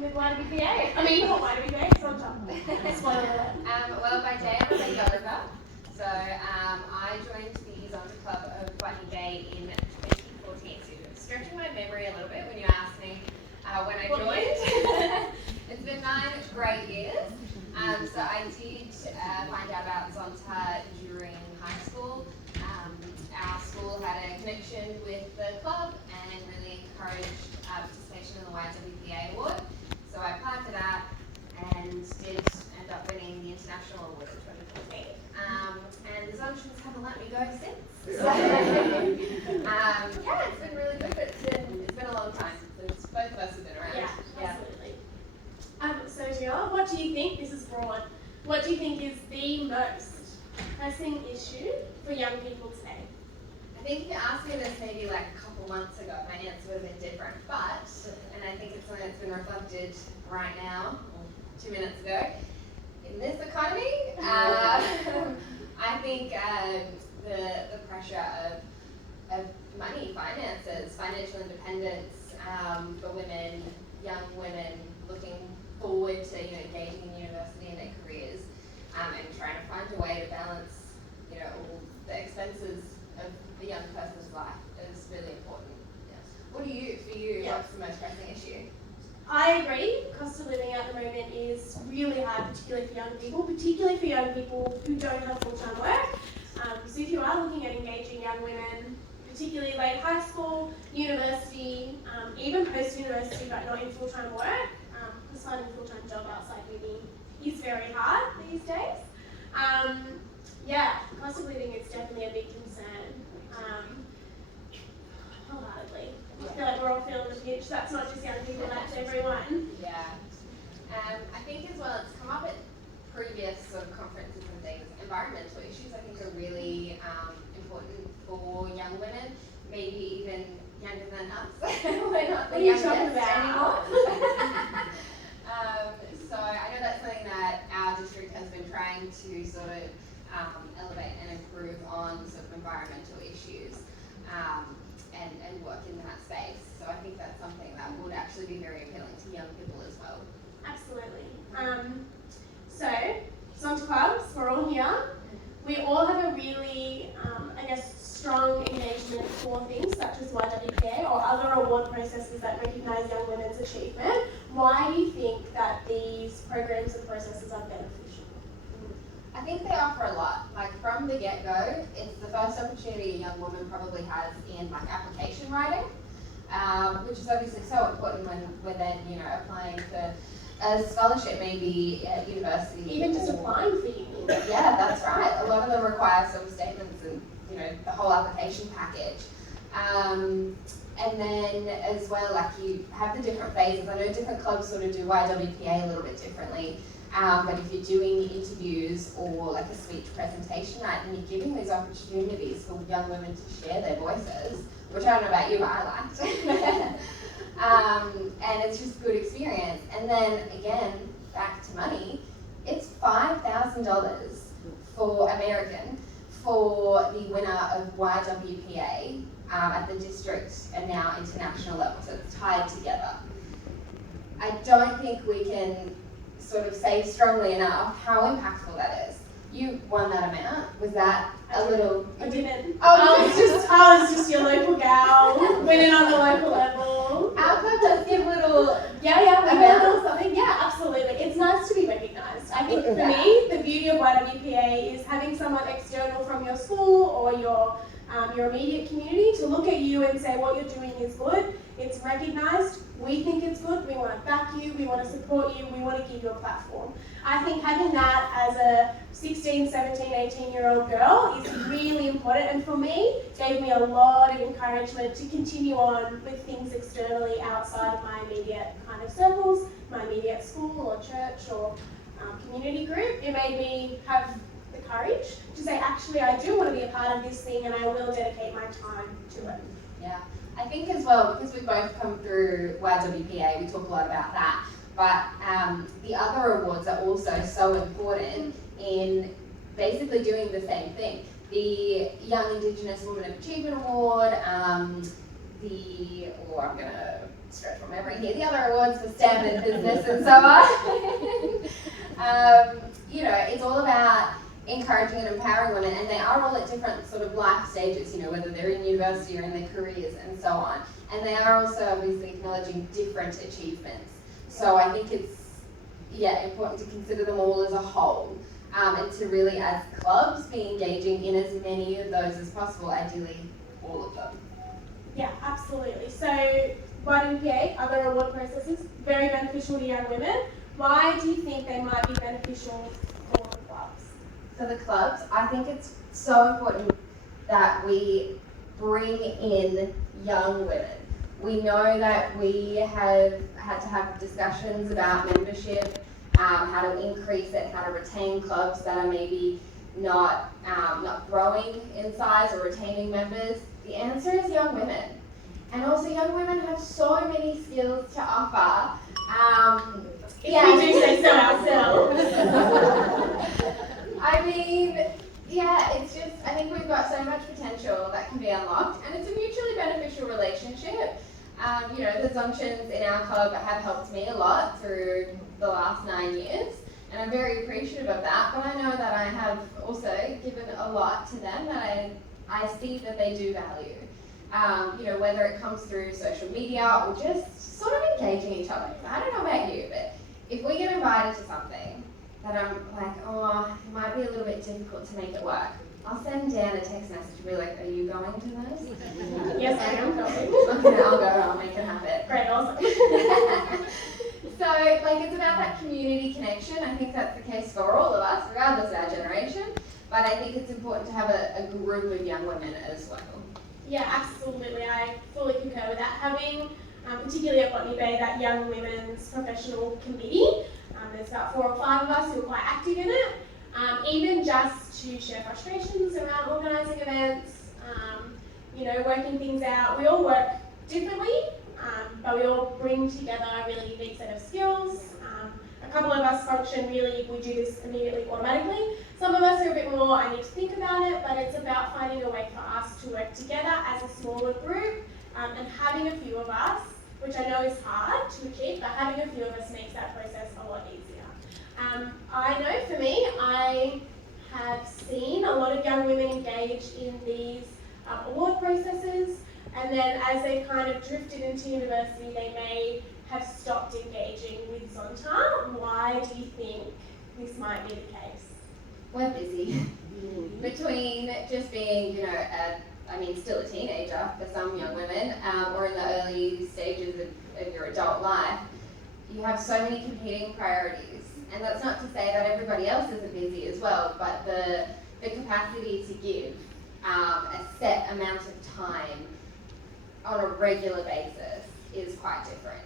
with YWPA? I mean, not YWPA, Zonta. Spoiler alert. Well, by day I'm a yoga. So I joined the Zonta Club of Fighting Gay in 2014. So stretching my memory a little bit when you asked me when I joined. It's been 9 great years. So I did find out about Zonta during high school. Our school had a connection with the club and really encouraged participation in the YWPA award. So I applied for that and did end up winning the international award in 2014. And the Zontans haven't let me go since. So, yeah, it's been really good, but it's been a long time since both of us have been around. Yeah, absolutely. So Gia, what do you think, this is broad, what do you think is the most pressing issue for young people today? I think if you asked me this maybe like a couple months ago, my answer would have been different. But, and I think it's something that's been reflected right now, 2 minutes ago, in this economy, I think the pressure of money, finances, financial independence for women, young women looking forward to engaging in university and their careers, and trying to find a way to balance all the expenses of a young person's life is really important. What do you, for you, what's the most pressing issue? I agree. Cost of living at the moment is really high, particularly for young people who don't have full-time work. So if you are looking at engaging young women, particularly late high school, university, even post-university but not in full-time work, because finding a full-time job outside uni is very hard these days. Cost of living is definitely a big concern. Wholeheartedly. I feel like we're all feeling the pinch. That's not just young people, that's everyone. Yeah. I think as well, it's come up at previous sort of conferences and things, environmental issues I think are really important for young women, maybe even younger than us. We're not the youngest anymore. So I know that's something that our district has been trying to sort of elevate and improve on sort of environmental issues and work in that space. So I think that's something that would actually be very appealing to young people as well. Absolutely. So, Zonta clubs, we're all here. We all have a really, strong engagement for things such as YWPA or other award processes that recognise young women's achievement. Why do you think that these programs and processes are beneficial? I think they offer a lot. Like from the get-go, it's the first opportunity a young woman probably has in like application writing, which is obviously so important when we're then applying for a scholarship maybe at university. Even just applying for uni. Yeah, that's right. A lot of them require sort of statements and the whole application package. And then as well, like you have the different phases. I know different clubs sort of do YWPA a little bit differently. But if you're doing interviews or like a speech presentation night, and you're giving these opportunities for young women to share their voices, which I don't know about you, but I liked. And it's just a good experience. And then again, back to money, it's $5,000 for American for the winner of YWPA at the district and now international level. So it's tied together. I don't think we can sort of say strongly enough how impactful that is. You won that amount. Was that a little? I didn't. I was just your local gal, winning on the local level. Our club does give little. We got a little something. Yeah, absolutely. It's nice to be recognised. I think for me, the beauty of YWPA is having someone external from your school or your immediate community to look at you and say what you're doing is good. It's recognised. We think it's good. We want to back you. We want to support you. We want to give you a platform. I think having that as a 16, 17, 18-year-old girl is really important, and for me, gave me a lot of encouragement to continue on with things externally outside of my immediate kind of circles, my immediate school or church or community group. It made me have the courage to say, actually, I do want to be a part of this thing and I will dedicate my time to it. Yeah. I think as well, because we've both come through YWPA, we talk a lot about that, but the other awards are also so important in basically doing the same thing. The Young Indigenous Women of Achievement Award, I'm going to stretch my memory here, the other awards for STEM and business and so on. You know, it's all about encouraging and empowering women, and they are all at different sort of life stages, you know, whether they're in university or in their careers and so on. And they are also obviously acknowledging different achievements. So I think it's, yeah, important to consider them all as a whole, and to really, as clubs, be engaging in as many of those as possible, ideally all of them. Yeah, absolutely. So YWPA, other award processes, very beneficial to young women. Why do you think they might be beneficial for the clubs? For the clubs, I think it's so important that we bring in young women. We know that we have had to have discussions about membership, how to increase it, how to retain clubs that are maybe not growing in size or retaining members. The answer is young women. And also young women have so many skills to offer. We do say so ourselves. I mean, yeah, it's just, I think we've got so much potential that can be unlocked, and it's a mutually beneficial relationship. You know, the Zontans in our club have helped me a lot through the last 9 years, and I'm very appreciative of that, but I know that I have also given a lot to them that I see that they do value. You know, whether it comes through social media or just sort of engaging each other. I don't know about you, but if we get invited to something that I'm like, oh, it might be a little bit difficult to make it work, I'll send Dan a text message and be like, are you going to this? Yes, I am going. Okay, I'll go, I'll make it happen. Great, awesome. So, like, it's about that community connection. I think that's the case for all of us, regardless of our generation. But I think it's important to have a group of young women as well. Yeah, absolutely. I fully concur with that. Having, particularly at Botany Bay, that young women's professional committee. There's about 4 or 5 of us who are quite active in it. Even just to share frustrations around organising events, you know, working things out. We all work differently, but we all bring together a really unique set of skills. A couple of us function really, we do this immediately automatically. Some of us are a bit more, I need to think about it, but it's about finding a way for us to work together as a smaller group, and having a few of us, which I know is hard to achieve, but having a few of us makes that process a lot easier. I know for me, I have seen a lot of young women engage in these award processes, and then as they kind of drifted into university, they may have stopped engaging with Zonta. Why do you think this might be the case? We're busy. Between just being, you know, still a teenager for some young women, or in the early stages of your adult life, you have so many competing priorities. And that's not to say that everybody else isn't busy as well, but the capacity to give a set amount of time on a regular basis is quite different.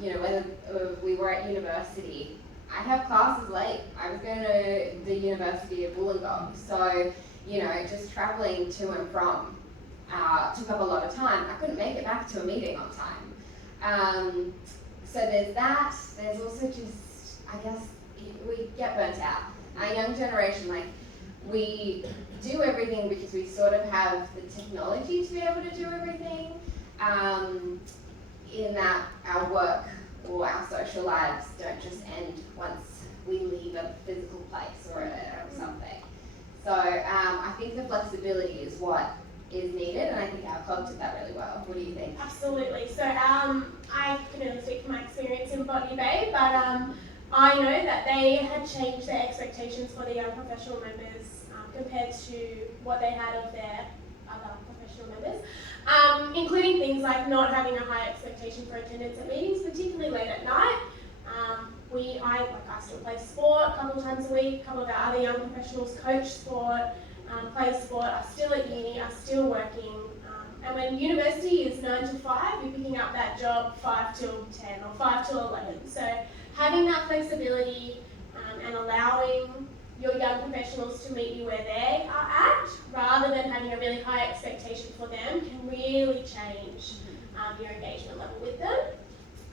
You know, whether we were at university, I have classes late. I was going to the University of Wollongong, so, you know, just travelling to and from took up a lot of time. I couldn't make it back to a meeting on time. So there's that. There's also just, I guess, we get burnt out. Our young generation, like, we do everything because we sort of have the technology to be able to do everything. In that our work or our social lives don't just end once we leave a physical place or something. So I think the flexibility is what is needed, and I think our club did that really well. What do you think? Absolutely. So I can only speak from my experience in Botany Bay, but I know that they had changed their expectations for the young professional members compared to what they had of their other professional members, including things like not having a high expectation for attendance at meetings, particularly late at night. I still play sport a couple of times a week. A couple of our other young professionals coach sport, play sport, are still at uni, are still working. And when university is 9 to 5, you're picking up that job 5 till 10 or 5 till 11. So having that flexibility and allowing your young professionals to meet you where they are at, rather than having a really high expectation for them, can really change your engagement level with them.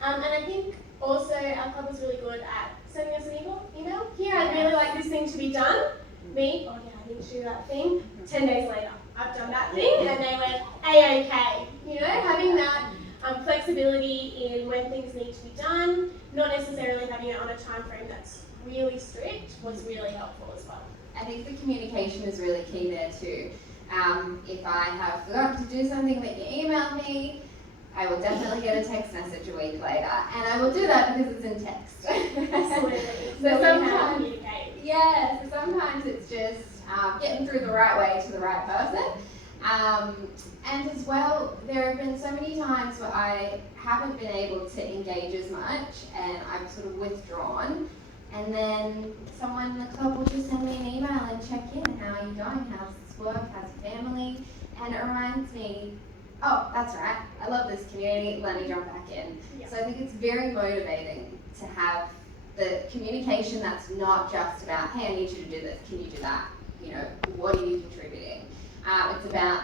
And I think also our club is really good at sending us an email. Here, I'd really like this thing to be done. Me, oh yeah, I need to do that thing. 10 days later, I've done that thing, and they went A-OK. You know, having that flexibility not necessarily having it on a time frame that's really strict was really helpful as well. I think the communication is really key there too. If I have forgotten to do something that you emailed me, I will definitely get a text message a week later, and I will do that because it's in text. Absolutely. So sometimes, communicate. yeah, so sometimes it's just getting through the right way to the right person. And as well, there have been so many times where I haven't been able to engage as much, and I've sort of withdrawn. And then someone in the club will just send me an email and check in. How are you going? How's this work? How's your family? And it reminds me, oh, that's right, I love this community, let me jump back in. Yeah. So I think it's very motivating to have the communication that's not just about, hey, I need you to do this, can you do that? You know, what are you contributing? It's about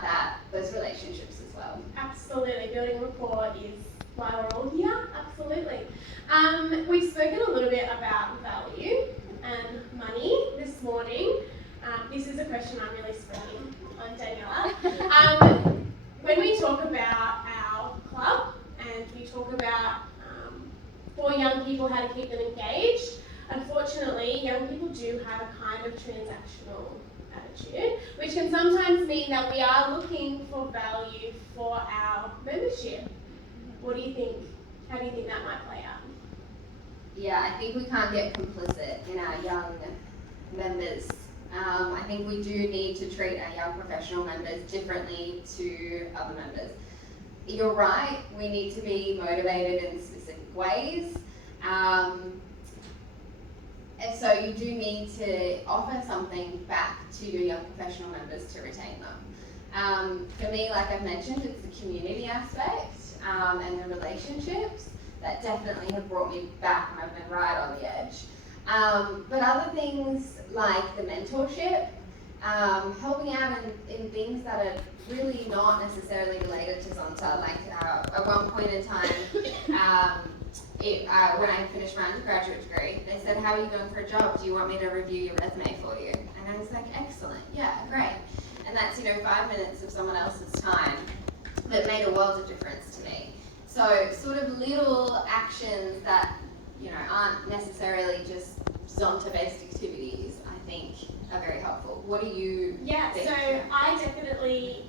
those relationships as well. Absolutely, building rapport is why we're all here, absolutely. We've spoken a little bit about value and money this morning. This is a question I'm really springing on Daniela. When we talk about our club and we talk about for young people how to keep them engaged, unfortunately young people do have a kind of transactional attitude, which can sometimes mean that we are looking for value for our membership. What do you think? How do you think that might play out? Yeah, I think we can't get complicit in our young members. I think we do need to treat our young professional members differently to other members. You're right, we need to be motivated in specific ways. And so you do need to offer something back to your young professional members to retain them. For me, like I've mentioned, it's the community aspect and the relationships that definitely have brought me back when I've been right on the edge. But other things like the mentorship, helping out in things that are really not necessarily related to Zonta. Like at one point in time, when I finished my undergraduate degree, they said, how are you going for a job? Do you want me to review your resume for you? And I was like, excellent, yeah, great. And that's, 5 minutes of someone else's time that made a world of difference to me. So sort of little actions that, aren't necessarily just Zonta-based activities, I think are very helpful. What do you think? So I definitely,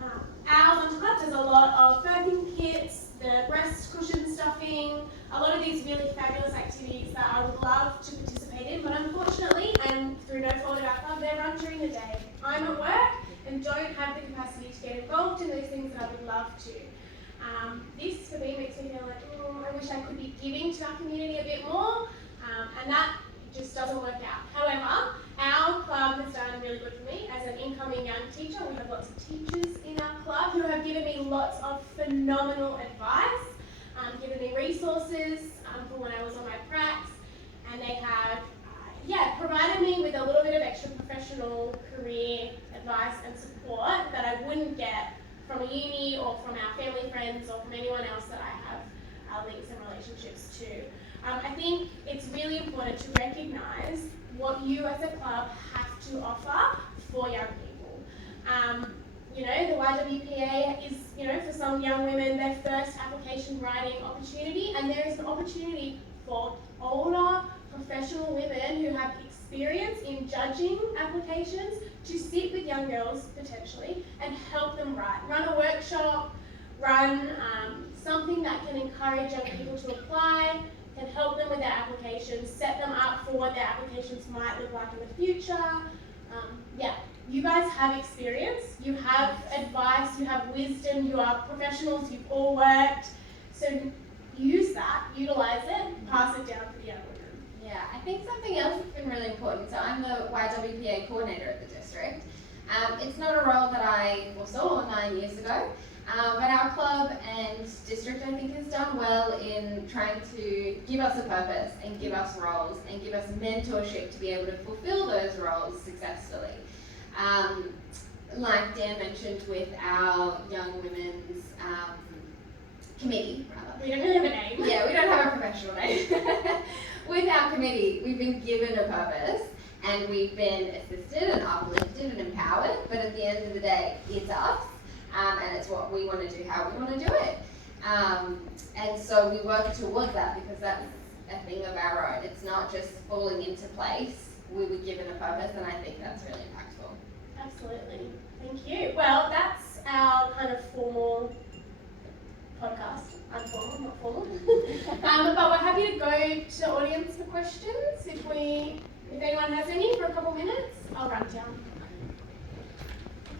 our Zonta Club does a lot of birthing kits, the breast cushion stuffing, a lot of these really fabulous activities that I would love to participate in, but unfortunately, and through no fault of our club, they run during the day. I'm at work and don't have the capacity to get involved in those things that I would love to. This for me makes me feel like, I wish I could be giving to our community a bit more, and that just doesn't work out. However, our club has done really good for me as an incoming young teacher. We have lots of teachers in our club who have given me lots of phenomenal advice, given me resources for when I was on my pracs, and they have provided me with a little bit of extra professional career advice and support that I wouldn't get from a uni or from our family friends or from anyone else that I have links and relationships to. I think it's really important to recognise what you as a club have to offer for young people. The YWPA is, for some young women, their first application writing opportunity, and there is an opportunity for older professional women who have experience in judging applications to sit with young girls, potentially, and help them write. Run a workshop, run something that can encourage young people to apply, can help them with their applications, set them up for what their applications might look like in the future. You guys have experience, you have advice, you have wisdom, you are professionals, you've all worked. So use that, utilize it, pass it down to the young women. Yeah, I think something else that's been really important, so I'm the YWPA coordinator at the district. It's not a role that I foresaw 9 years ago, but our club and district, I think, has done well in trying to give us a purpose and give us roles and give us mentorship to be able to fulfill those roles successfully. Like Dan mentioned with our Young Women's committee, rather. We don't really have a name. Yeah, we don't have a professional name. With our committee, we've been given a purpose and we've been assisted and uplifted and empowered, but at the end of the day, it's us. And it's what we want to do, how we want to do it. And so we work towards that because that's a thing of our own. It's not just falling into place. We were given a purpose, and I think that's really impactful. Absolutely. Thank you. Well, that's our kind of formal podcast. Informal, not formal. But we're happy to go to audience for questions if anyone has any for a couple minutes. I'll run down.